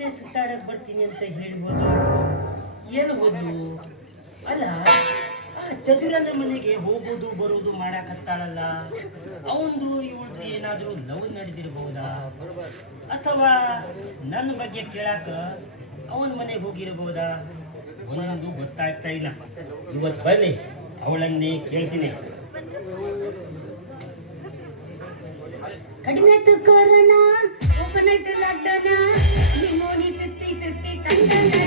ಜೊತೆ ಸುತ್ತಾಡಕ್ ಬರ್ತೀನಿ ಅಂತ ಹೇಳಿ ಹೋದ್ರು, ಏನು ಹೋದ್ಲು? ಅಲ್ಲ, ಆ ಚದುರನ ಮನೆಗೆ ಹೋಗೋದು ಬರೋದು ಮಾಡಾಕತ್ತಾಳಲ್ಲ, ಅವಂದು ಇವಳ್ದು ಏನಾದ್ರೂ ಲವ್ ನಡೆದಿರಬಹುದಾ? ಅಥವಾ ನನ್ನ ಬಗ್ಗೆ ಕೇಳಾಕ ಅವನ ಮನೆಗೆ ಹೋಗಿರಬಹುದಾ? ಒಂದು ಗೊತ್ತಾಗ್ತಾ ಇಲ್ಲ. ಇವತ್ತು ಬನ್ನಿ, ಅವಳನ್ನೇ ಕೇಳ್ತೀನಿ. ಕಡಿಮೆ ಆಯ್ತು ಕೊರೋನಾ, ಓಪನ್ ಆಯ್ತು ಲಾಕ್ಡೌನ್, ನಿಮ್ಮೋನಿ ಸುತ್ತಿ ಸುತ್ತಿ ತಂದನ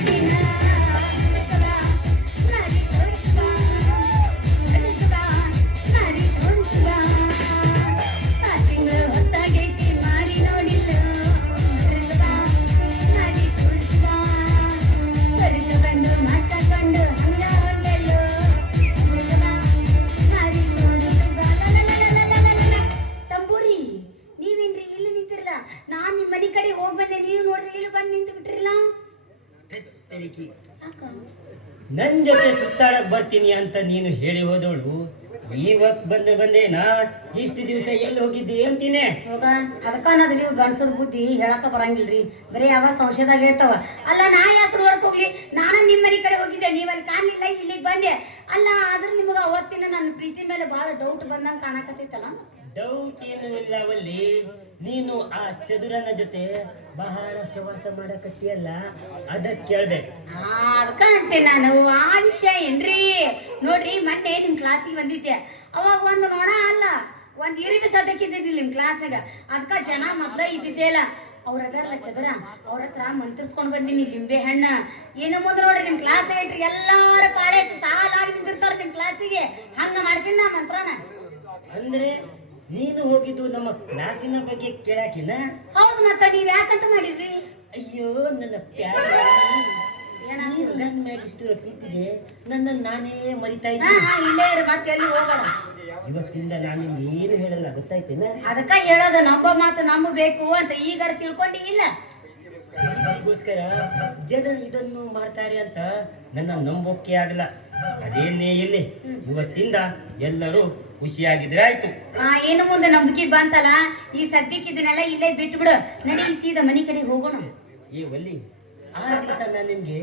ಹೊತ್ತಾಗೈತಿ ಮಾರಿ ನೋಡಿಲ್ಲ ಸರಿದು ಬಂದು ಮಾತಾಕೊಂಡು ಹಂಗ ಹೊಂದಲು ತಂಬೂರಿ. ನೀವೇನ್ರಿ ಇಲ್ಲಿ ನಿಂತಿರಲ್ಲ? ನಾನ್ ನಿಮ್ ಮನೆ ಕಡೆ ಹೋಗ್ ಬಂದೆ, ನೀವು ನೋಡಿದ್ರೆ ಇಲ್ಲಿ ಬಂದು ನಿಂತು ಬಿಟ್ರಿಲ್ಲ. ನನ್ ಜೊತೆ ಸುತ್ತಾಡಕ್ ಬರ್ತೀನಿ ಅಂತ ನೀನು ಹೇಳಿ ಹೋದವಳು ಇವತ್ ಬಂದೇನಾ? ಇಷ್ಟು ದಿವಸ ಎಲ್ಲಿ ಹೋಗಿದ್ದಿ ಅಂತೀನಿ. ಹೋಗ ಅದಕ್ಕ ಅನ್ನೋದು ನೀವು ಗಂಡಸರ ಬುದ್ಧಿ ಹೇಳಕ ಬರಂಗಿಲ್ರಿ, ಬರೀ ಯಾವಾಗ ಸಂಶಯದಾಗ ಇರ್ತಾವ. ಅಲ್ಲ, ನಾ ಯಾಸ್ರು ನೋಡಕ್ ಹೋಗ್ಲಿ? ನಾನು ನಿಮ್ಮ ಮನೆ ಕಡೆ ಹೋಗಿದ್ದೆ, ನೀವಲ್ಲಿ ಕಾಣಲಿಲ್ಲ, ಇಲ್ಲಿಗೆ ಬಂದೆ. ಅಲ್ಲ, ಆದ್ರೆ ನಿಮಗ ಅವತ್ತಿನ ನನ್ನ ಪ್ರೀತಿ ಮೇಲೆ ಬಹಳ ಡೌಟ್ ಬಂದಂಗ ಕಾಣಕತ್ತೈತಲ್ಲ. ಡೌಟ್ ಏನು ಇಲ್ಲ ಅವಲ್ಲಿ. ನೀನು ಆ ಚದುರನ ಜೊತೆ ಬಹಳ ಸವಾಸ ಮಾಡಕತ್ತಿಯಲ್ಲ, ಅದಕ್ಕೆ ಕೇಳ್ದೆ. ಅದಕ್ಕ ಅಂತೆ ನಾನು. ಆ ವಿಷಯ ಏನ್ರಿ? ನೋಡ್ರಿ, ಮೊನ್ನೆ ನಿಮ್ ಕ್ಲಾಸಿಗೆ ಬಂದಿದ್ದೆ, ಅವಾಗ ಒಂದು ನೋಡ ಅಲ್ಲ ಒಂದ್ ಇರಿಬಿ ಸದಕ್ಕಿದ್ದಿದ್ದಿಲ್ಲ ನಿಮ್ ಕ್ಲಾಸಾಗ. ಅದಕ್ಕ ಜನ ಮೊದ್ಲ ಇದ್ದಿದ್ದೇ ಇಲ್ಲ. ಅವ್ರ ಅದಾರಲ್ಲ ಚದುರ, ಅವ್ರ ಹತ್ರ ಮಂತ್ರಿಸ್ಕೊಂಡ್ ಬಂದಿನಿ ಲಿಂಬೆ ಹಣ್ಣ. ಏನು ಮುಂದೆ ನೋಡ್ರಿ ನಿಮ್ ಕ್ಲಾಸ್ ಐತ್ರಿ, ಎಲ್ಲಾರ ಕಾಲೇಜ್ ಸಾಲಾಗಿ ನಿಂತಿರ್ತಾರ ನಿಮ್ ಕ್ಲಾಸಿಗೆ. ಹಂಗ ಮಾಡ್ಸಿನ ಮಂತ್ರನ. ಅಂದ್ರೆ ನೀನು ಹೋಗಿದ್ದು ನಮ್ಮ ಕ್ಲಾಸಿನ ಬಗ್ಗೆ ಕೇಳಾಕಿನ? ಹೌದು, ಮತ್ತ ನೀವ್ ಯಾಕಂತ ಮಾಡಿದ್ರಿ? ಅಯ್ಯೋ ನನ್ನ ಪ್ಯಾರ, ನೀನು ನನ್ನ ಮೇಲೆ ಇಷ್ಟು ಪ್ರೀತಿಗೆ ನನ್ನ ನಾನೇ ಮರಿತಾ ಇದ್ದೀನಿ. ಇಲ್ಲೇ ಇರು, ಮತ್ತೆ ಎಲ್ಲಿ ಹೋಗೋಣ. ಇವತ್ತಿಂದ ನಾನು ಏನು ಹೇಳಲ್ಲ, ಗೊತ್ತಾಯ್ತೇನ? ಅದಕ್ಕ ಹೇಳೋದು, ನಂಬ ಮಾತು ನಂಬಬೇಕು ಅಂತ. ಈಗ ತಿಳ್ಕೊಂಡಿ ಇಲ್ಲ? ಅದಕ್ಕೋಸ್ಕರ ಜನ ಇದನ್ನು ಮಾಡ್ತಾರೆ ಅಂತ ನನ್ನ ನಂಬೋಕೆ ಆಗಲ್ಲ. ಅದೇನೇ ಇಲ್ಲಿ, ಇವತ್ತಿಂದ ಎಲ್ಲರೂ ಖುಷಿಯಾಗಿದ್ರೆ ಆಯ್ತು. ಏನು ಮುಂದೆ ನಂಬಿಕೆ ಬಂತಲ್ಲ, ಈ ಸದ್ಯಕ್ಕೆ ಇದನ್ನೆಲ್ಲ ಇಲ್ಲೇ ಬಿಟ್ಟು ಬಿಡು. ನಡಿ, ಸೀದಾ ಮನೆ ಕಡೆ ಹೋಗೋಣ. ಏ ವಲ್ಲಿ, ಆ ದಿವಸ ನಾನು ನಿನ್ಗೆ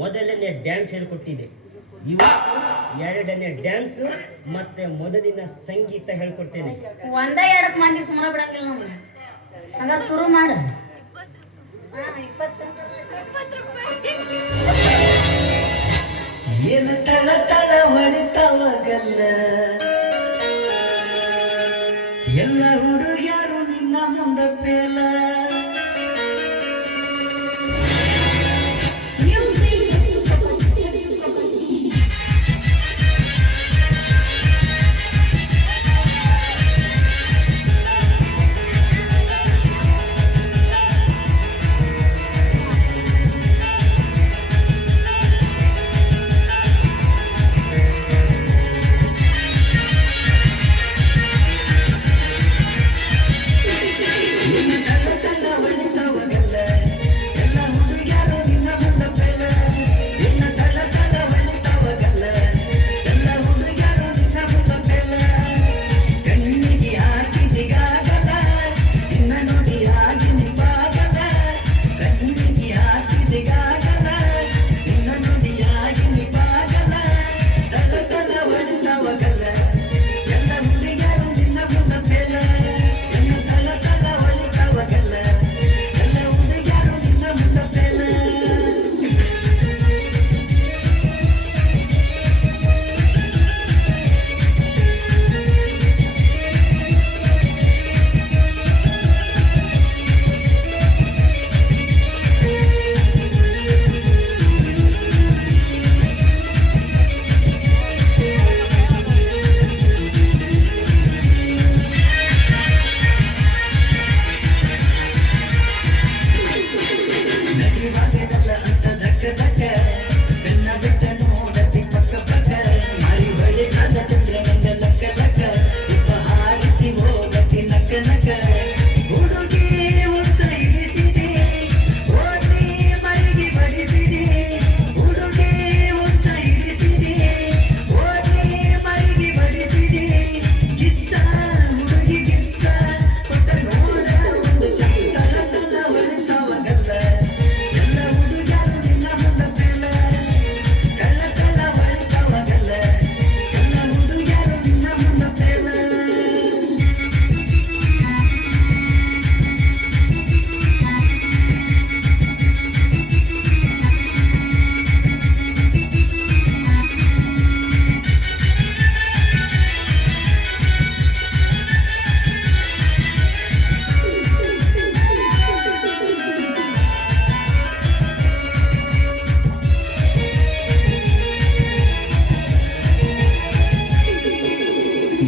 ಮೊದಲನೇ ಡ್ಯಾನ್ಸ್ ಹೇಳ್ಕೊಟ್ಟಿದ್ದೆ. ಇವತ್ತು ಎರಡನೇ ಡ್ಯಾನ್ಸ್ ಮತ್ತೆ ಮೊದಲಿನ ಸಂಗೀತ ಹೇಳ್ಕೊಡ್ತೇನೆ. ಒಂದ ಎರಡಕ್ ಮಂದಿ ಸುಮ್ಮನೆ ಬಿಡಂಗಿಲ್ಲ ನಮ್ಗೆ. ಹಂಗಾರೆ ಶುರು ಮಾಡು. 20 ಏನು ತಳ ತಳ ಹೊಡಿತಾವಾಗಲ್ಲ, ಎಲ್ಲ ಹುಡುಗ್ಯಾರು ನಿನ್ನ ಮುಂದ ಪೇಲ.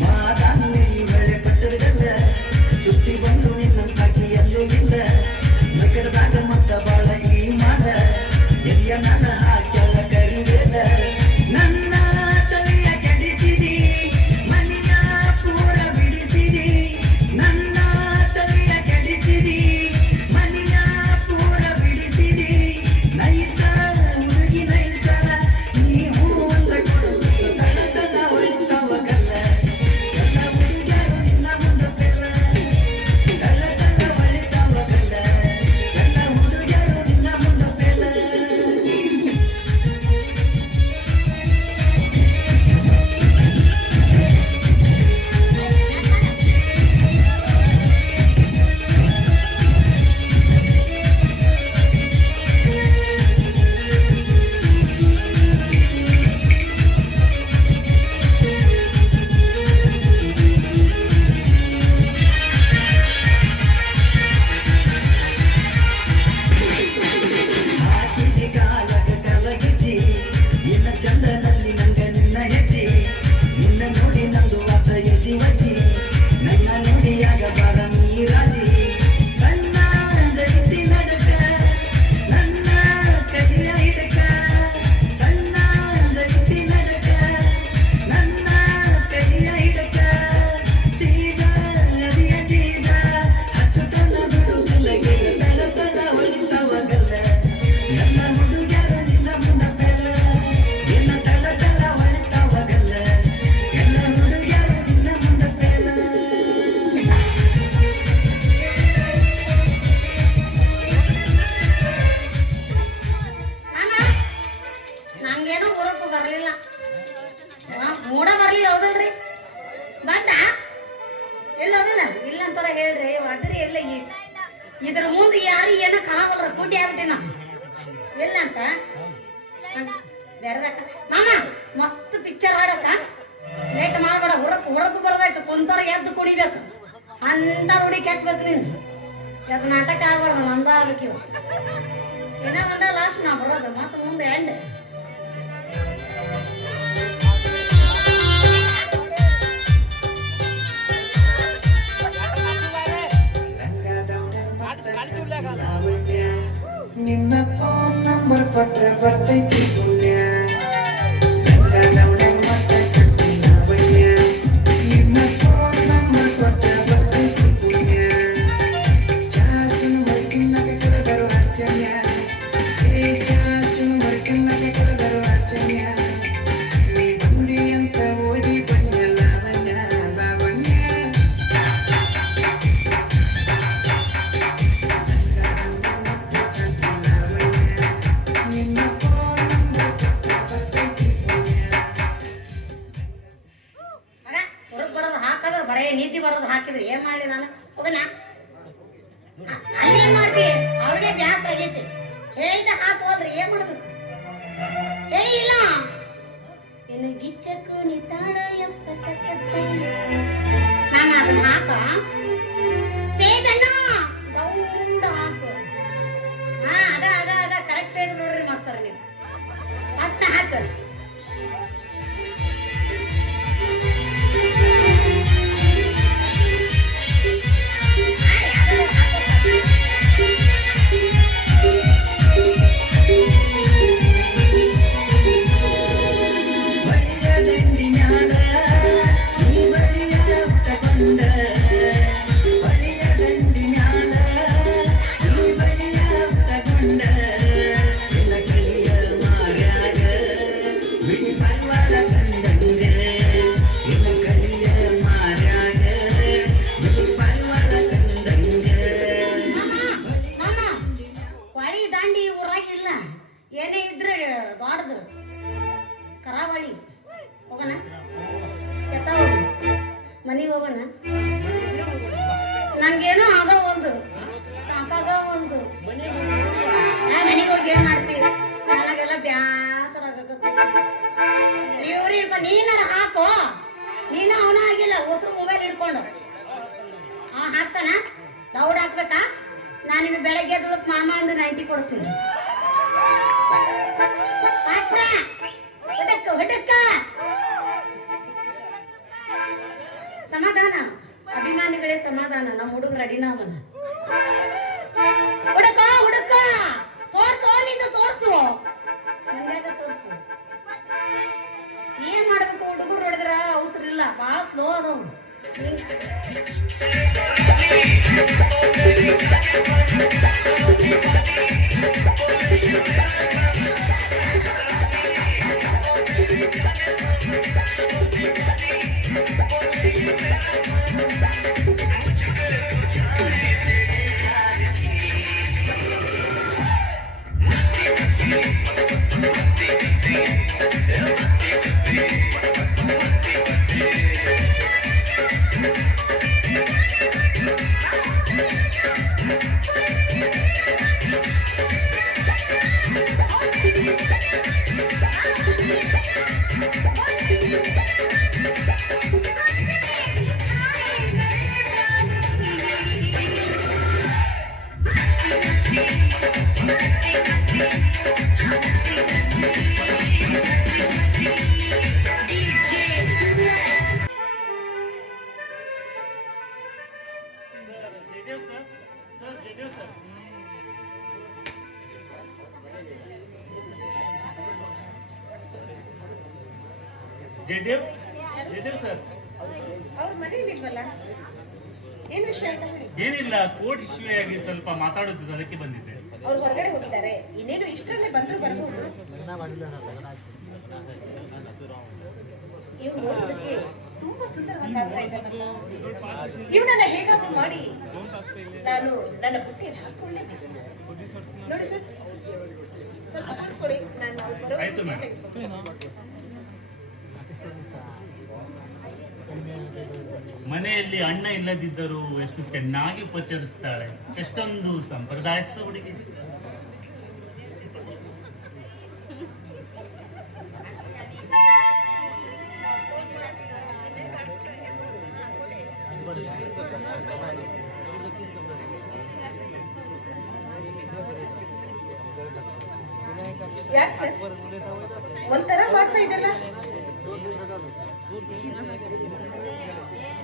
ಮಾದಾನ್ನಿ ಬೆಳೆ ಪಟ್ಟದಲ್ಲ ಸುತ್ತಿ ಬಂದು ನಿನ್ನಂತಾಕಿ ಎಲ್ಲೂ ಇಲ್ಲ ನಗರದಾಗ ಮತ್ತ ಬಾಳ ಈ ಮಾಡ ಎಲ್ಲಿಯ ನನ್ನ ಹಾಕ್ಯಲ್ಲ ಕರಿಬೇದ ನನ್ನ ತಲೆಯ ಕೆಡಿಸಿದಿ ಮನೆಯ ಪೂರ ಬಿಡಿಸಿದಿ ನನ್ನ ತಲೆಯ ಕೆಡಿಸಿದಿ ಮನೆಯ ಪೂರ ಬಿಡಿಸಿದಿ ನೈಸ ಹುಡುಗಿ ನೈಸ ನೀವು ಒಂದು ತನ ಒಳಿತವಗಲ್ಲ ಎಲ್ಲ ಹುಡುಗರು ನಿನ್ನ ಮುಂದೆ ಬೆಲ್ಲ ತನ ಒಳಿತವಗಲ್ಲ ಎಲ್ಲ ಹುಡುಗರು ನಿನ್ನ ಮುಂದೆ ಬೆಲ್ಲ ಹಾಕಿದಿ ಕಾಲಕ ಕಲಗಿಚ್ಚಿ ನಿನ್ನ ಚಂದನಲ್ಲಿ ನಂಗ ನಿನ್ನ ಹೆಜ್ಜಿ ನಿನ್ನ ನೋಡಿ ನಂದು ಆತ ಹೆಜ್ಜಿ ವಜ್ಜಿ ನನ್ನ ನುಡಿಯಾಗ ಬಾರ ನೀರಾಜಿ ಸಣ್ಣ ದೈತಿ ನಡಕ ನನ್ನ ಕೈಯ ಹಿಡಕ ಸಣ್ಣ ದೈತಿ ನಡಕ ನನ್ನ ಕೈಯ ಹಿಡಕ ಚೀಜ ನದಿಯ ಚೀಜ ಹತ್ತು ತನ ಬಿಡುವುದಿಲ್ಲ ತಲ ಹೊಳಿತವಗಲ್ಲ ಎಲ್ಲ ಹುಡುಗರು ನಿನ್ನ ಮುಂದೆ ಬೆಲ್ಲ ನಿನ್ನ ತಲ ಹೊಳಿತವಗಲ್ಲ ಎಲ್ಲ ಹುಡುಗರು ನಿನ್ನ ಮುಂದೆ ಬೆಲ್ಲ ಮಾಮ ನಂಗೇನೋ ಉರುಪು ಬರ್ಲಿಲ್ಲ ಮೂಡ ಬರ್ಲಿಲ್ಲ ಹೌದಲ್ರಿ ಬಂದ ಇಲ್ಲ ಹೌದಿಲ್ಲ ಇಲ್ಲ ಅಂತಾರ ಹೇಳ್ರಿ ಅದ್ರಿ ಎಲ್ಲ ಇದ್ರ ಮುಂದೆ ಯಾರು ಏನೋ ಕಾಣವಲ್ರ ಕುಂಡಿ ಆಗ್ಬಿಟ್ಟಿನ ಇಲ್ಲ ಅಂತ ಬೇರೆದಕ್ಕ ಮಾಮ ಮಸ್ತ್ ಪಿಕ್ಚರ್ ಆಡಕ್ಕ ಲೇಟ್ ಮಾಡ್ಬೇಡ ಹೊರಪು ಬರ್ಬೇಕು ಕುಂತವ್ರ ಎದ್ದು ಕುಡಿಬೇಕು ಅಂತ ಹುಡಿ ಕೆತ್ಬೇಕು ನೀನು ಅದು ನಾಟಕ ಆಗ್ಬಾರ್ದು ನಮ್ದ ಆಗ್ಬೇಕು ಇವು ಏನೋ ಒಂದ ಲಾಸ್ಟ್ ನಾ ಬರೋದು ಮತ್ತೆ ಮುಂದೆ ಎಂಡ್ ನಿನ್ನ ಫೋನ್ ನಂಬರ್ ಕೊಟ್ರೆ ಬರ್ತೈತಿ ಪುಣ್ಯ ರಂಗದವನ ಮತ್ತೆ ಕಟ್ಟಿ ಲಾವಣ್ಯ ನಿನ್ನ ಫೋನ್ ನಂಬರ್ ಕೊಟ್ರೆ ಬರ್ತೈತಿ ಪುಣ್ಯ ಚಾರ್ಜನ್ ವರ್ಕಿನ್ನಾಗ ಕರೆದರು ಆಶ್ಚರ್ಯ ಚಾರ್ಜನ್ ವರ್ಕಿನ್ನಾಗ ಕರೆದರು ಆಶ್ಚರ್ಯ ನೀ ಬಂದಿ ಅಂತ ಓಡಿ ಬಣ್ಣ ಲಾವಣ್ಯ ಲಾವಣ್ಯ ನಿನ್ನ ಫೋನ್ ನಂಬರ್ ಕೊಟ್ರೆ ಬರ್ತೈತಿ ಪುಣ್ಯ ಮಗ ಹೊರಗ್ ಬರೋದು ಹಾಕದ್ರ ಬರೇ ನೀತಿ ಬರೋದು ಹಾಕಿದ್ರಿ ಏನ್ ಮಾಡ್ಲಿ ನಾನು ಹೋಗಣ ಅಲ್ಲಿ ಏನ್ ಮಾಡ್ತಿ ಅವ್ರಿಗೆ ಬ್ಯಾಸ್ ಆಗೈತಿ ಹೇಳಿದ ಹಾಕೋಲ್ರಿ ಏನ್ ಮಾಡ್ಬೇಕು ಹೇಳಿ ಇಲ್ಲ ಇನ್ನು ಗಿಚ್ಚಕ್ಕು ನಿತಾಳ ಮಾಮ ಅದನ್ನ ಹಾಕ ಸ್ಟೇಜ್ ಅನ್ನ ದೌಡ ಹಾಕು ಹಾ ಅದ ಕರೆಕ್ಟ್ ಇದೆ ನೋಡ್ರಿ ಮಾಸ್ತರ್ ನೀವು ಅತ್ತ ಹಾಕ ಬಳಿಯ ದಂಡಿನ್ಯಾಗ ನೀ ಬಳಿಯ ತಗೊಂಡ ಬಳಿಯ ದಂಡಿನ್ಯಾಗ ನೀ ಬಳಿಯ ತಗೊಂಡ ನಿನ್ನ ಕಲಿಯ ಮಾರ್ಯಾಗ ಬಿಡಿ ಪರ್ವಾಡ ಕಂಡಂಗ ನಿನ್ನ ಕಲಿಯ ಮಾರ್ಯಾಗ ಬಿಡಿ ಪರ್ವಾಡ ಕಂಡಂಗ ಮಾಮ ವಾಡಿ ದಾಂಡಿ ಊರಾಗಿಲ್ಲ ಏನೇ ಇದ್ರೆ ಬಾಡ್ದು ಕರಾವಳಿ ಹೋಗೋಣ ಎತ್ತ ಹೋಗೋಣ ಮನೆಗೆ ಹೋಗೋಣ ನಂಗೇನೋ ಆಗ ಒಂದು ಸಾಕಾಗ ಒಂದು ನಾ ಮನೆಗೆ ಹೋಗಿ ಏನ್ ಮಾಡ್ತೀವಿ ನನಗೆಲ್ಲ ಬ್ಯಾಸರ ಇವ್ರಿ ನೀನಾರ ಹಾಕೋ ನೀನು ಅವನ ಆಗಿಲ್ಲ ಉಸಿರು ಮೊಬೈಲ್ ಹಿಡ್ಕೊಂಡು ಹಾಕ್ತಾನ ದೌಡ್ ಹಾಕ್ಬೇಕಾ ನಾನು ನಿಮಗೆ ಬೆಳಗ್ಗೆ ಎದ್ದು ಮಾಮ ಅಂದ್ರೆ 90 ಕೊಡ್ತೀನಿ ಹೊಟ್ಟಕ್ಕ ಸಮಾಧಾನ, ಅಭಿಮಾನಿಗಳೇ ಸಮಾಧಾನ. ನಮ್ಮ ಹುಡುಗ ರೆಡಿನ ಅದನ್ನ. ಹುಡುಕ ಹುಡುಕ ತೋರ್ಸು, ನಿಂದು ತೋರ್ಸು, ಮರ್ಯಾದೆ ತೋರ್ಸು. ಏನ್ ಮಾಡ್ಬೇಕು? ಹುಡುಗರು ಹೊಡೆದ್ರ ಅವಸರಿಲ್ಲ, ಬಾಳ ಸ್ಲೋ ಅದು. ಜಯದೇವ್ ಸರ್. ಅವ್ರ ಮನೇಲಿಲ್ವಲ್ಲ, ಏನ್ ವಿಷಯ ಅಂತ ಹೇಳಿ. ಏನಿಲ್ಲ, ಕೋರ್ಟ್ ಇಶ್ಯೂ ಆಗಿ ಸ್ವಲ್ಪ ಮಾತಾಡುತ್ತಿದ್ದು, ಅದಕ್ಕೆ ಬಂದಿದ್ದೆ. ಅವ್ರು ಹೊರಗಡೆ ಹೋಗಿದ್ದಾರೆ. ಇನ್ನೇನು ಇಷ್ಟರಲ್ಲೇ ಬಂದ್ರು ಬರ್ಬೋದು. ಇವ್ರು ನೋಡೋದಕ್ಕೆ ತುಂಬಾ ಸುಂದರವಾಗಿ ಕಾಣ್ತಾ ಇದ್ದಾನಲ್ಲ. ಇವನನ್ನ ಹೇಗಾದ್ರೂ ಮಾಡಿ ನಾನು ನನ್ನ ಬುಟ್ಟಿಯಲ್ಲಿ ಹಾಕೊಳ್ಳೇಬೇಕು. ನೋಡಿ ಸರ್, ಸ್ವಲ್ಪ ಹಾಕೊಳ್ಳಿ. ನಾನು ಅವ್ರು ಬರೋ ಆಯ್ತು ಮೇಡಮ್. ಮನೆಯಲ್ಲಿ ಅಣ್ಣ ಇಲ್ಲದಿದ್ದರೂ ಎಷ್ಟು ಚೆನ್ನಾಗಿ ಉಪಚರಿಸ್ತಾಳೆ. ಎಷ್ಟೊಂದು ಸಂಪ್ರದಾಯಸ್ಥ ಹುಡುಗಿ. ಯಾಕೆ ಸರ್ ಒಂಥರ ಮಾಡ್ತಾ ಇದ್ದಲ್ಲ?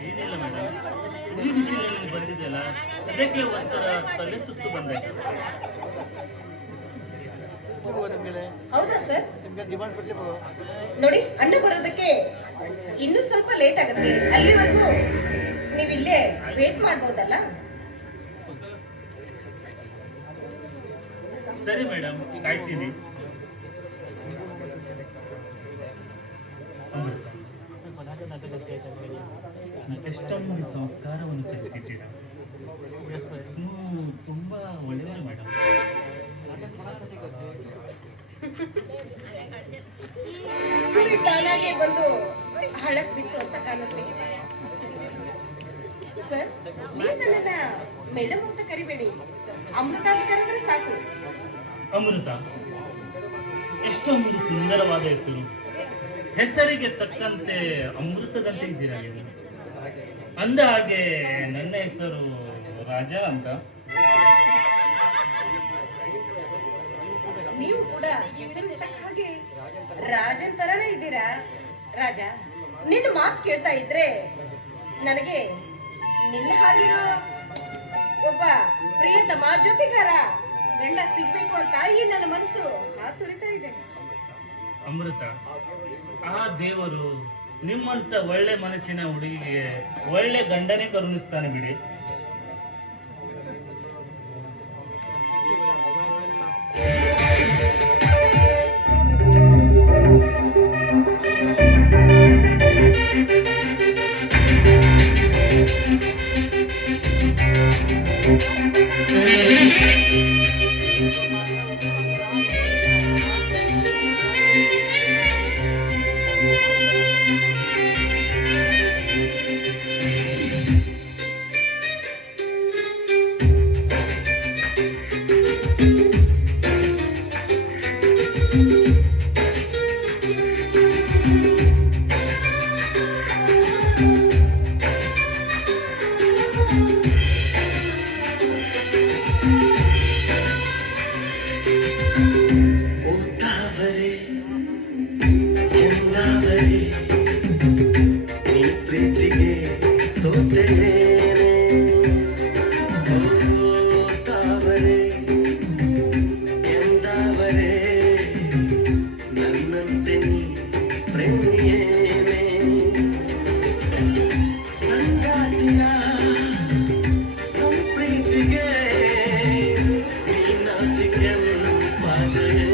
ಏನಿಲ್ಲ ಮೇಡಮ್, ಉರಿ ಬಿಸಿಲಲ್ಲಿ ಬಂದಿದೆಯಲ್ಲ, ಅದಕ್ಕೆ ಒಂಥರ ತಲೆ ಸುತ್ತು ಬಂದಾಯ್ತು. ಹೌದಾ ಸರ್? ನೋಡಿ, ಅಣ್ಣ ಬರೋದಕ್ಕೆ ಇನ್ನೂ ಸ್ವಲ್ಪ ಲೇಟ್ ಆಗುತ್ತೆ. ಅಲ್ಲಿವರೆಗೂ ನೀವಿಲ್ಲೇ ವೇಟ್ ಮಾಡ್ಬೋದಲ್ಲ? ಸರಿ ಮೇಡಮ್, ಕಾಯ್ತೀನಿ. ಎಷ್ಟೊಂದು ಸಂಸ್ಕಾರವನ್ನು ಕಲಿತಿದ್ದೀರಾ. ನೀವು ತುಂಬಾ ಒಳ್ಳೆಯವರು ಮೇಡಮ್. ತಾನಾಗೆ ಬಂದು ಹಳಕ್ ಬಿತ್ತು ಅಂತ ಕಾಣುತ್ತೆ. ಸರ್, ನೀವು ನನ್ನನ್ನ ಮೇಡಮ್ ಅಂತ ಕರಿಬೇಡಿ, ಅಮೃತ ಅಂತ ಕರೆದ್ರೆ ಸಾಕು. ಅಮೃತ, ಎಷ್ಟೊಂದು ಸುಂದರವಾದ ಹೆಸರು. ಹೆಸರಿಗೆ ತಕ್ಕಂತೆ ಅಮೃತದಂತೆ ಇದ್ದೀರಾ ನೀವು. ಅಂದ ಹಾಗೆ ನನ್ನ ಹೆಸರು ರಾಜ ಅಂತ. ನೀವು ಕೂಡ ಹೆಸರು ತಕ್ಕ ಹಾಗೆ ರಾಜನ್ ತರನೇ ಇದ್ದೀರಾ. ರಾಜ, ನಿನ್ನ ಮಾತು ಕೇಳ್ತಾ ಇದ್ರೆ ನನಗೆ ನಿನ್ನ ಹಾಗಿರೋ ಒಬ್ಬ ಪ್ರಿಯತಮ ಜೊತೆಗಾರ ಗಂಡ ಸಿಗ್ಬೇಕು ಅಂತ ಈ ನನ್ನ ಮನಸ್ಸು ಹಾತುರಿತಾ ಇದೆ. ಅಮೃತ, ಆ ದೇವರು ನಿಮ್ಮಂತ ಒಳ್ಳೆ ಮನಸ್ಸಿನ ಹುಡುಗಿಗೆ ಒಳ್ಳೆ ಗಂಡನೇ ಕರುಣಿಸ್ತಾನೆ ಬಿಡಿ. ಸೋತೇನೆ ತಾವರೆ ಎಂದಾವರೆ ನನ್ನಂತೆ ನೀ ಪ್ರೇಮಿಯೇನೆ ಸಂಗಾತಿಯ ಸಂಪ್ರೀತಿಗೆ ನೀನಾಚಿಕೆ ಪಾದೇನೆ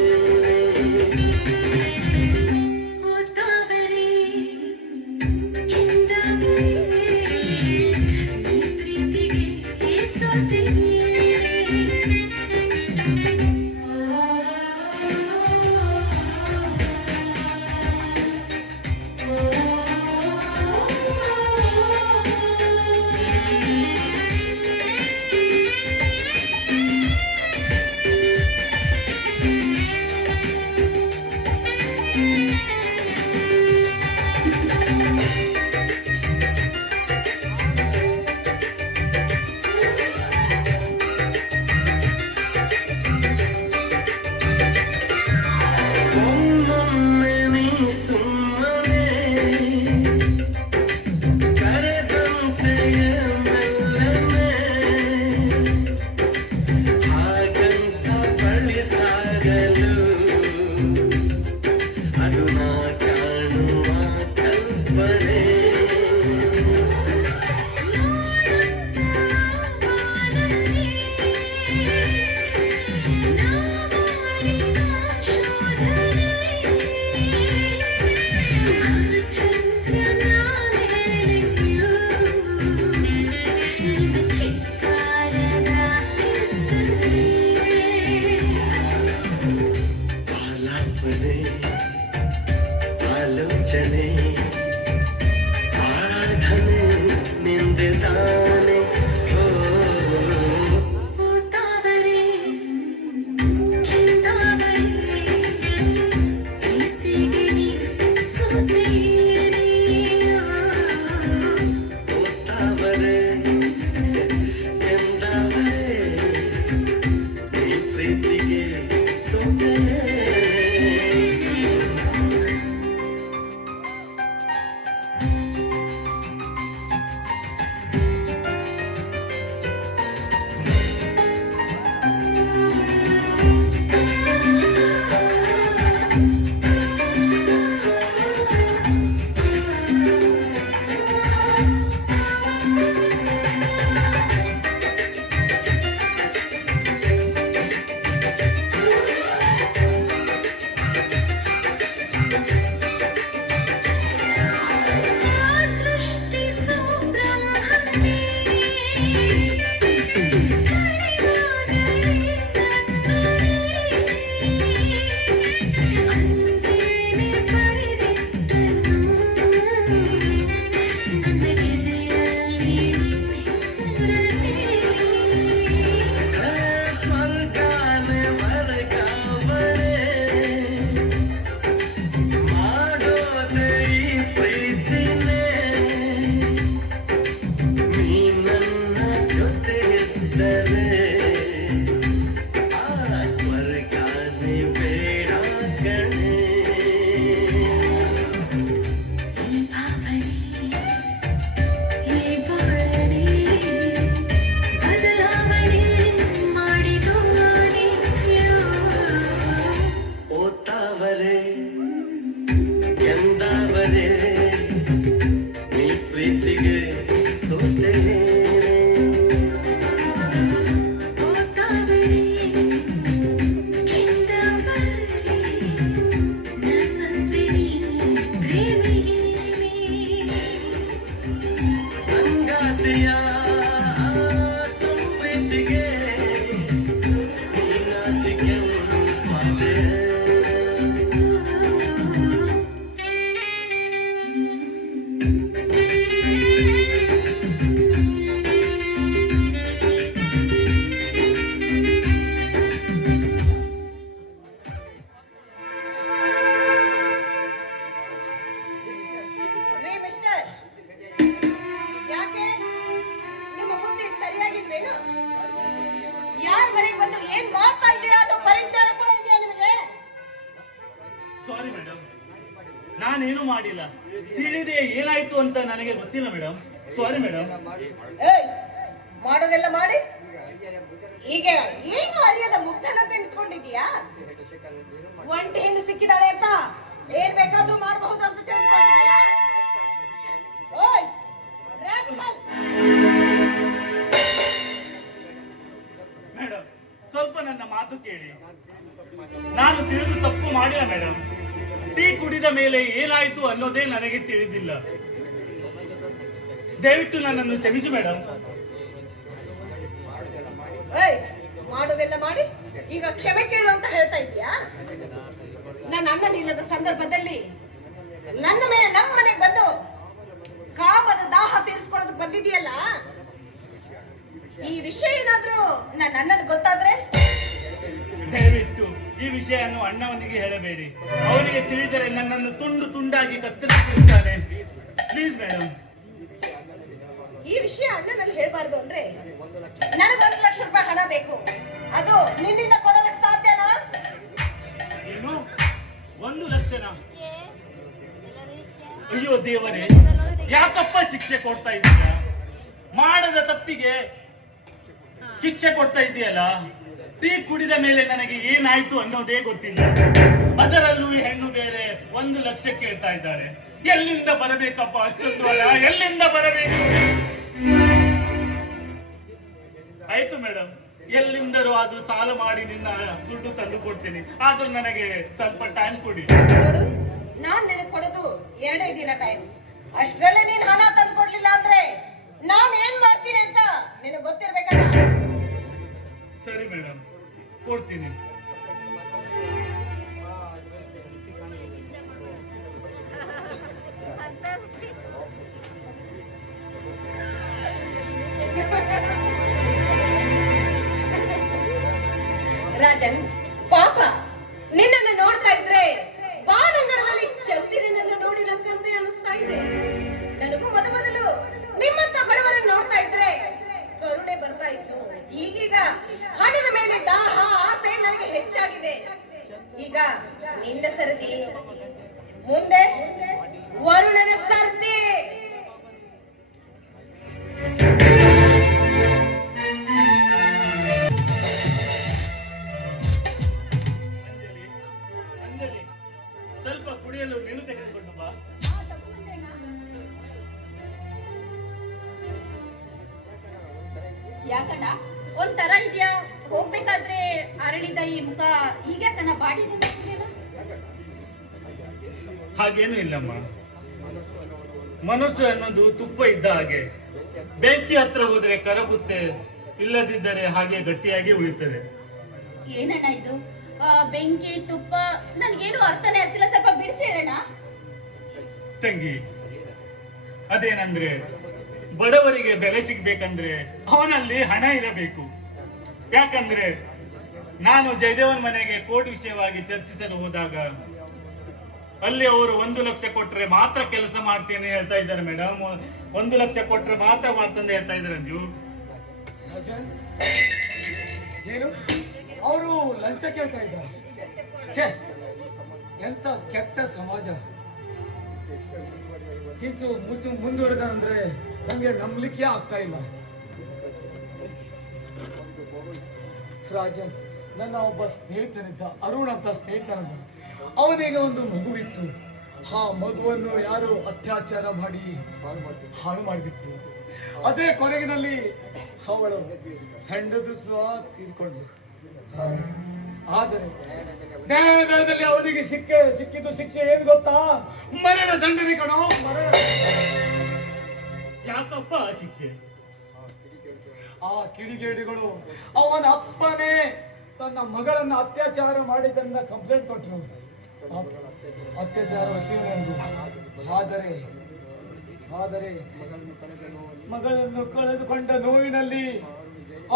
ಆಲೋಚನೆ ಆರಾಧನೆ ನಿಂದಿದಾನೆ ಪ್ರೀತಿಗೆ ಸೋತೇನೆ ಎಂದಾವರೆ ನೀ ಪ್ರೀತಿಗೆ ಸೋತೇನೆ ಸಂಗಾತಿಯ ಸಂಪ್ರೀತಿಗೆ ನೀನಾಚಿಕೆ ಪಾದೆ ಸಾರಿ ಮೇಡಮ್, ನಾನೇನು ಮಾಡಿಲ್ಲ. ತಿಳಿದೇ ಏನಾಯ್ತು ಅಂತ ನನಗೆ ಗೊತ್ತಿಲ್ಲ ಮೇಡಮ್. Sorry madam. ಏಯ್ ಮಾಡೋದೆಲ್ಲ ಮಾಡಿ ಈಗ ಏನು ಅರಿಯದ ಮುಗ್ಧನ ತಿಳ್ಕೊಂಡಿದ್ಯಾ? ಒಂಟಿ ಹೆಣ್ಣು ಸಿಕ್ಕಿದಾಳೆ ಅಂತ ಏನ್ ಬೇಕಾದ್ರೂ ಮಾಡಬಹುದು ಅಂತ ತಿಳ್ಕೊಂಡಿದ್ಯಾ? ಓಯ್ rascal! ಮೇಡಮ್, ಸ್ವಲ್ಪ ನನ್ನ ಮಾತು ಕೇಳಿ. ನಾನು ತಿಳಿದು ತಪ್ಪು ಮಾಡಿಲ್ಲ ಮೇಡಮ್. ಟೀ ಕುಡಿದ ಮೇಲೆ ಏನಾಯ್ತು ಅನ್ನೋದೇ ನನಗೆ ತಿಳಿದಿಲ್ಲ. ದಯವಿಟ್ಟು ನನ್ನನ್ನು ಕ್ಷಮಿಸಿ ಮೇಡಮ್. ಏಯ್ ಮಾಡೋದೆಲ್ಲ ಮಾಡಿ ಈಗ ಕ್ಷಮೆ ಕೇಳು ಅಂತ ಹೇಳ್ತಾ ಇದ್ಯಾ? ನನ್ನ ಅಣ್ಣನಿಲ್ಲದ ಸಂದರ್ಭದಲ್ಲಿ ನನ್ನ ಮೇಲೆ ನಮ್ಮ ಮನೆಗೆ ಬಂದು ಕಾಮದ ದಾಹ ತೀರಿಸ್ಕೊಳ್ಳೋದಕ್ಕೆ ಬಂದಿದೆಯಲ್ಲ, ಈ ವಿಷಯ ಏನಾದ್ರೂ ನನ್ನ ಅಣ್ಣನಿಗೆ ಗೊತ್ತಾದ್ರೆ? ದಯವಿಟ್ಟು ಈ ವಿಷಯವನ್ನು ಅಣ್ಣವನಿಗೆ ಹೇಳಬೇಡಿ. ಅವನಿಗೆ ತಿಳಿದರೆ ನನ್ನನ್ನು ತುಂಡು ತುಂಡಾಗಿ ಕತ್ತರಿಸಿಬಿಡುತ್ತಾನೆ. Please madam. ಈ ವಿಷಯ ಅಣ್ಣನಲ್ಲಿ ಹೇಳ್ಬಾರ್ದು ಅಂದ್ರೆ ನನಗೆ 1 ಲಕ್ಷ ರೂಪಾಯಿ ಹಣ ಬೇಕು. ಅದು ನಿನ್ನಿಂದ ಕೊಡೋದಕ್ಕೆ ಸಾಧ್ಯನಾ? ಏನು 1 ಲಕ್ಷನಾ? ಅಯ್ಯೋ ದೇವರೇ, ಯಾಕಪ್ಪ ಶಿಕ್ಷೆ ಕೊಡ್ತಾ ಇದೀಯ? ಮಾಡದ ತಪ್ಪಿಗೆ ಶಿಕ್ಷೆ ಕೊಡ್ತಾ ಇದೆಯಲ್ಲ. ಟೀ ಕುಡಿದ ಮೇಲೆ ನನಗೆ ಏನಾಯ್ತು ಅನ್ನೋದೇ ಗೊತ್ತಿಲ್ಲ. ಅದರಲ್ಲೂ ಈ ಹೆಣ್ಣು ಬೇರೆ 1 ಲಕ್ಷ ಕೇಳ್ತಾ ಇದ್ದಾರೆ. ಎಲ್ಲಿಂದ ಬರಬೇಕಪ್ಪ ಅಷ್ಟೊಂದು ಹಣ? ಎಲ್ಲಿಂದ ಬರಬೇಕು? ಆಯ್ತು ಮೇಡಮ್, ಎಲ್ಲಿಂದರೂ ಅದು ಸಾಲ ಮಾಡಿ ನಿನ್ನ ದುಡ್ಡು ತಂದು ಕೊಡ್ತೀನಿ. ಆದ್ರೂ ನನಗೆ ಸ್ವಲ್ಪ ಟೈಮ್ ಕೊಡಿ. ನೋಡು, ನಾನ್ ನಿನಗೆ ಕೊಡೋದು 2 ದಿನ ಟೈಮ್. ಅಷ್ಟ್ರಲ್ಲೇ ನೀನ್ ಹಣ ತಂದು ಕೊಡ್ಲಿಲ್ಲ ಅಂದ್ರೆ ನಾನ್ ಏನ್ ಮಾಡ್ತೀನಿ ಅಂತ ನಿನಗೆ ಗೊತ್ತಿರ್ಬೇಕಲ್ಲ. ಸರಿ ಮೇಡಮ್, ಕೊಡ್ತೀನಿ. ರಾಜನ್ ಪಾಪ, ನಿನ್ನನ್ನು ನೋಡ್ತಾ ಇದ್ರೆ ಬಾನಂಗಳದಲ್ಲಿ ಚಂದಿರನನ್ನು ನೋಡಿ ನಕ್ಕಂತೆ ಅನಿಸ್ತಾ ಇದೆ. ನನಗೂ ಮೊದಲು ನಿಮ್ಮಂತ ಬಡವರನ್ನು ನೋಡ್ತಾ ಇದ್ರೆ ಕರುಣೆ ಬರ್ತಾ ಇತ್ತು. ಈಗೀಗ ಹಣದ ಮೇಲೆ ದಾಹ ಆಸೆ ನನಗೆ ಹೆಚ್ಚಾಗಿದೆ. ಈಗ ನಿನ್ನ ಸರದಿ, ಮುಂದೆ ವರುಣನ ಸರ್ದಿ. ಅಂಜಲಿ, ಸ್ವಲ್ಪ ಕುಡಿಯಲು ನೀರು ತೆಗೆದುಕೊಂಡು ಬಾ. ಯಾಕಣ್ಣ ಒಂಥರ ಇದೆಯಾ? ಹೋಗ್ಬೇಕಾದ್ರೆ ಅರಳಿದ ಈ ಮುಖ ಈಗ ಕಣ್ಣ ಬಾಡಿದೆ. ಹಾಗೇನು ಇಲ್ಲಮ್ಮ. ಮನಸ್ಸು ಅನ್ನೋದು ತುಪ್ಪ ಇದ್ದ ಹಾಗೆ. ಬೆಂಕಿ ಹತ್ರ ಹೋದ್ರೆ ಕರಗುತ್ತೆ, ಇಲ್ಲದಿದ್ದರೆ ಹಾಗೆ ಗಟ್ಟಿಯಾಗಿ ಉಳಿತದೆ. ಏನಣ್ಣ ಇದು ಬೆಂಕಿ ತುಪ್ಪ? ನನ್ಗೇನು ಅರ್ಥನೇ ಆಗ್ತಿಲ್ಲ, ಸ್ವಲ್ಪ ಬಿಡಿಸಿ ಹೇಳಣ್ಣ. ತಂಗಿ, ಅದೇನಂದ್ರೆ ಬಡವರಿಗೆ ಬೆಲೆ ಸಿಗ್ಬೇಕಂದ್ರೆ ಅವನಲ್ಲಿ ಹಣ ಇರಬೇಕು. ಯಾಕಂದ್ರೆ ನಾನು ಜಯದೇವನ್ ಮನೆಗೆ ಕೋರ್ಟ್ ವಿಷಯವಾಗಿ ಚರ್ಚಿಸಲು ಹೋದಾಗ ಅಲ್ಲಿ ಅವರು 1 ಲಕ್ಷ ಕೊಟ್ರೆ ಮಾತ್ರ ಕೆಲಸ ಮಾಡ್ತೇನೆ ಹೇಳ್ತಾ ಇದ್ದಾರೆ ಮೇಡಮ್. 1 ಲಕ್ಷ ಕೊಟ್ರೆ ಮಾತ್ರ ಮಾಡ್ತಂದು ಹೇಳ್ತಾ ಇದ್ದಾರೆ ಅಂಜು. ರಾಜನ್, ಏನು ಅವರು ಲಂಚ ಕೇಳ್ತಾ ಇದ್ದಾರೆ? ಛೇ, ಎಂತ ಕೆಟ್ಟ ಸಮಾಜ. ಇಂತು ಮುಂದುವರೆದ ಅಂದ್ರೆ ನಮ್ಗೆ ನಂಬಲಿಕ್ಕೆ ಆಗ್ತಾ ಇಲ್ಲ. ರಾಜನ್, ನನ್ನ ಒಬ್ಬ ಸ್ನೇಹಿತನಿದ್ದ, ಅರುಣ್ ಅಂತ ಸ್ನೇಹಿತನಿದ್ದ. ಅವನಿಗೆ ಒಂದು ಮಗುವಿತ್ತು. ಆ ಮಗುವನ್ನು ಯಾರು ಅತ್ಯಾಚಾರ ಮಾಡಿ ಹಾಳು ಮಾಡಿಬಿಟ್ಟು ಅದೇ ಕೊನೆಗಿನಲ್ಲಿ ಅವಳು ಹೆಂಡದು ಸಹ ತೀರ್ಕೊಂಡು. ಆದರೆ ನ್ಯಾಯಾಲಯದಲ್ಲಿ ಅವನಿಗೆ ಸಿಕ್ಕಿದ್ದು ಶಿಕ್ಷೆ ಏನ್ ಗೊತ್ತಾ? ಮರಣ ದಂಡನೆ ಕಣೋ, ಮರಣ. ಯಾಕಪ್ಪ ಆ ಶಿಕ್ಷೆ? ಆ ಕಿಡಿಗೇಡಿಗಳು ಅವನ ಅಪ್ಪನೇ ತನ್ನ ಮಗಳನ್ನ ಅತ್ಯಾಚಾರ ಮಾಡಿದ್ದನ್ನ ಕಂಪ್ಲೇಂಟ್ ಕೊಟ್ಟರು. ಅತ್ಯಾಚಾರ ಎಸೆಯುವುದು. ಆದರೆ ಮಗಳನ್ನು ಕಳೆದುಕೊಂಡ ನೋವಿನಲ್ಲಿ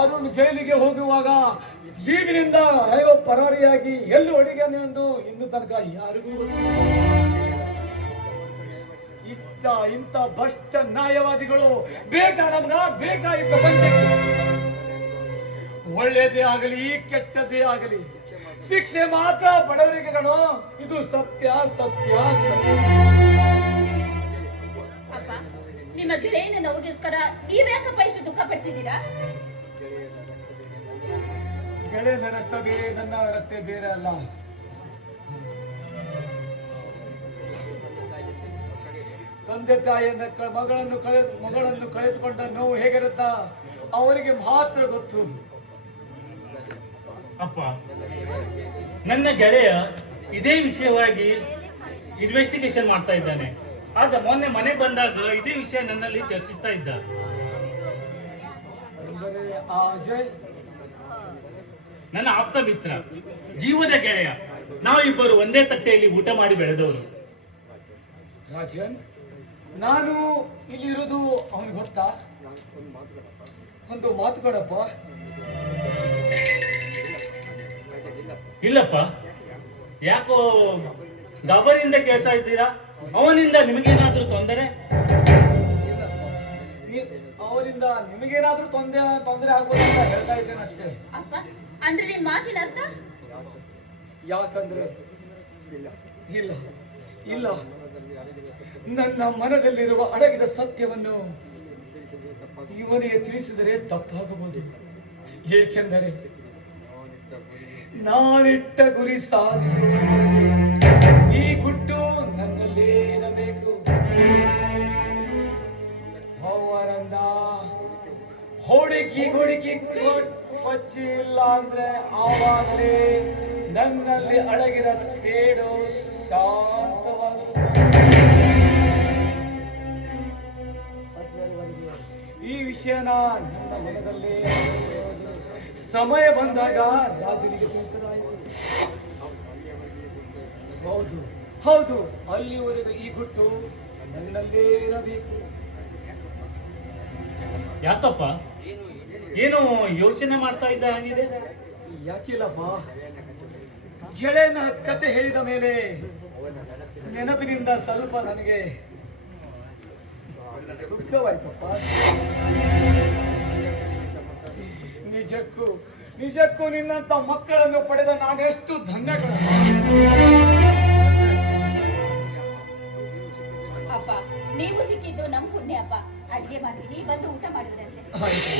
ಅರುಣ್ ಜೈಲಿಗೆ ಹೋಗುವಾಗ ಜೀವಿನಿಂದ ಹೇಗೋ ಪರಾರಿಯಾಗಿ ಎಲ್ಲಿ ಹೊಡಿಗಾನೆ ಎಂದು ಇನ್ನು ತನಕ ಯಾರಿಗೂ ಗೊತ್ತಿಲ್ಲ. ಇಂಥ ಭ್ರಷ್ಟ ನ್ಯಾಯವಾದಿಗಳು ಬೇಕಾ ನಮ್ಗ? ಬೇಕಾ ಈ ಪ್ರಪಂಚಕ್ಕೆ? ಒಳ್ಳೇದೇ ಆಗಲಿ ಕೆಟ್ಟದೇ ಆಗಲಿ ಶಿಕ್ಷೆ ಮಾತ್ರ ಬಡವರಿಗೆ ಕಣೋ. ಇದು ಸತ್ಯ ಸತ್ಯ ಸತ್ಯ. ಅಪ್ಪ, ನಿಮ್ಮ ಗೆಳೆಯನ ನೋವಿಗೋಸ್ಕರ ನೀವ್ಯಾಕಪ್ಪ ಇಷ್ಟು ದುಃಖ ಪಡ್ತಿದ್ದೀರಾ? ಗೆಳೆಯನ ರಕ್ತ ಬೇರೆ, ನನ್ನ ರಕ್ತ ಬೇರೆ ಅಲ್ಲ. ತಂದೆ ತಾಯಿಯನ್ನ ಮಗಳನ್ನು ಕಳೆದುಕೊಂಡ ನೋವು ಹೇಗಿರುತ್ತ ಅವರಿಗೆ ಮಾತ್ರ ಗೊತ್ತು. ಅಪ್ಪ, ನನ್ನ ಗೆಳೆಯ ಇದೇ ವಿಷಯವಾಗಿ ಇನ್ವೆಸ್ಟಿಗೇಷನ್ ಮಾಡ್ತಾ ಇದ್ದಾನೆ. ಆಗ ಮೊನ್ನೆ ಮನೆಗೆ ಬಂದಾಗ ಇದೇ ವಿಷಯ ನನ್ನಲ್ಲಿ ಚರ್ಚಿಸ್ತಾ ಇದ್ದ. ಅಂದರೆ ಆ ಅಜಯ್ ನನ್ನ ಆಪ್ತ ಮಿತ್ರ, ಜೀವದ ಗೆಳೆಯ. ನಾವಿಬ್ಬರು ಒಂದೇ ತಟ್ಟೆಯಲ್ಲಿ ಊಟ ಮಾಡಿ ಬೆಳೆದವರು. ರಾಜನ್, ನಾನು ಇಲ್ಲಿ ಇರೋದು ಅವನಿಗೆ ಗೊತ್ತಾ? ಒಂದು ಮಾತು ಕೊಡಪ್ಪ. ಇಲ್ಲಪ್ಪ, ಯಾಕೋ ಗಾಬರಿಯಿಂದ ಕೇಳ್ತಾ ಇದ್ದೀರಾ? ಅವನಿಂದ ನಿಮಗೇನಾದ್ರೂ ತೊಂದರೆ? ಇಲ್ಲಪ್ಪ, ಅವರಿಂದ ನಿಮಗೇನಾದ್ರೂ ತೊಂದರೆ ಆಗ್ಬೋದು ಅಂತ ಹೇಳ್ತಾ ಇದ್ದೇನೆ ಅಷ್ಟೇ. ಅಪ್ಪ, ಅಂದ್ರೆ ನಿಮ್ ಮಾತಿನ ಅರ್ಥ? ಯಾಕಂದ್ರೆ ಇಲ್ಲ ಇಲ್ಲ, ನನ್ನ ಮನದಲ್ಲಿರುವ ಅಡಗಿದ ಸತ್ಯವನ್ನು ಇವನಿಗೆ ತಿಳಿಸಿದರೆ ತಪ್ಪಾಗಬಹುದು. ಏಕೆಂದರೆ ನಾನಿಟ್ಟ ಗುರಿ ಸಾಧಿಸುವವರೆಗೆ ಈ ಗುಟ್ಟು ನನ್ನಲ್ಲೇ ಇರಬೇಕು. ಅವರನ್ನ ಹುಡುಕಿ ಕೊಚ್ಚಿಲ್ಲ ಅಂದ್ರೆ ಆವಾಗಲೇ ನನ್ನಲ್ಲಿ ಅಡಗಿದ ಸೇಡು ಶಾಂತವಾಗಲು ಈ ವಿಷಯನ ನನ್ನ ಮನದಲ್ಲೇ ಸಮಯ ಬಂದಾಗ ರಾಜನಿಗೆ ತಿಳಿಸಲಾಯಿತು. ಹೌದು ಹೌದು, ಅಲ್ಲಿವರೆಗೂ ಈ ಗುಟ್ಟು ನನ್ನಲ್ಲೇ ಇರಬೇಕು. ಯಾಕಪ್ಪ, ಏನು ಯೋಚನೆ ಮಾಡ್ತಾ ಇದ್ದ ಹಾಗಿದೆ? ಯಾಕಿಲ್ಲಪ್ಪ, ಗೆಳೆಯನ ಕತೆ ಹೇಳಿದ ಮೇಲೆ ನೆನಪಿನಿಂದ ಸ್ವಲ್ಪ ನನಗೆ ದುಃಖವಾಯ್ತಪ್ಪ. ನಿಜಕ್ಕೂ ನಿನ್ನಂತ ಮಕ್ಕಳನ್ನು ಪಡೆದ ನಾನೆಷ್ಟು ಧನ್ಯಗಳ. ಅಪ್ಪ, ನೀವು ಸಿಕ್ಕಿದ್ದು ನಮ್ ಪುಣ್ಯ ಅಪ್ಪ. ಅಡಿಗೆ ಮಾಡ್ತೀನಿ, ಬಂದು ಊಟ ಮಾಡಿದ್ರಂತೆ. ಆಯ್ತು.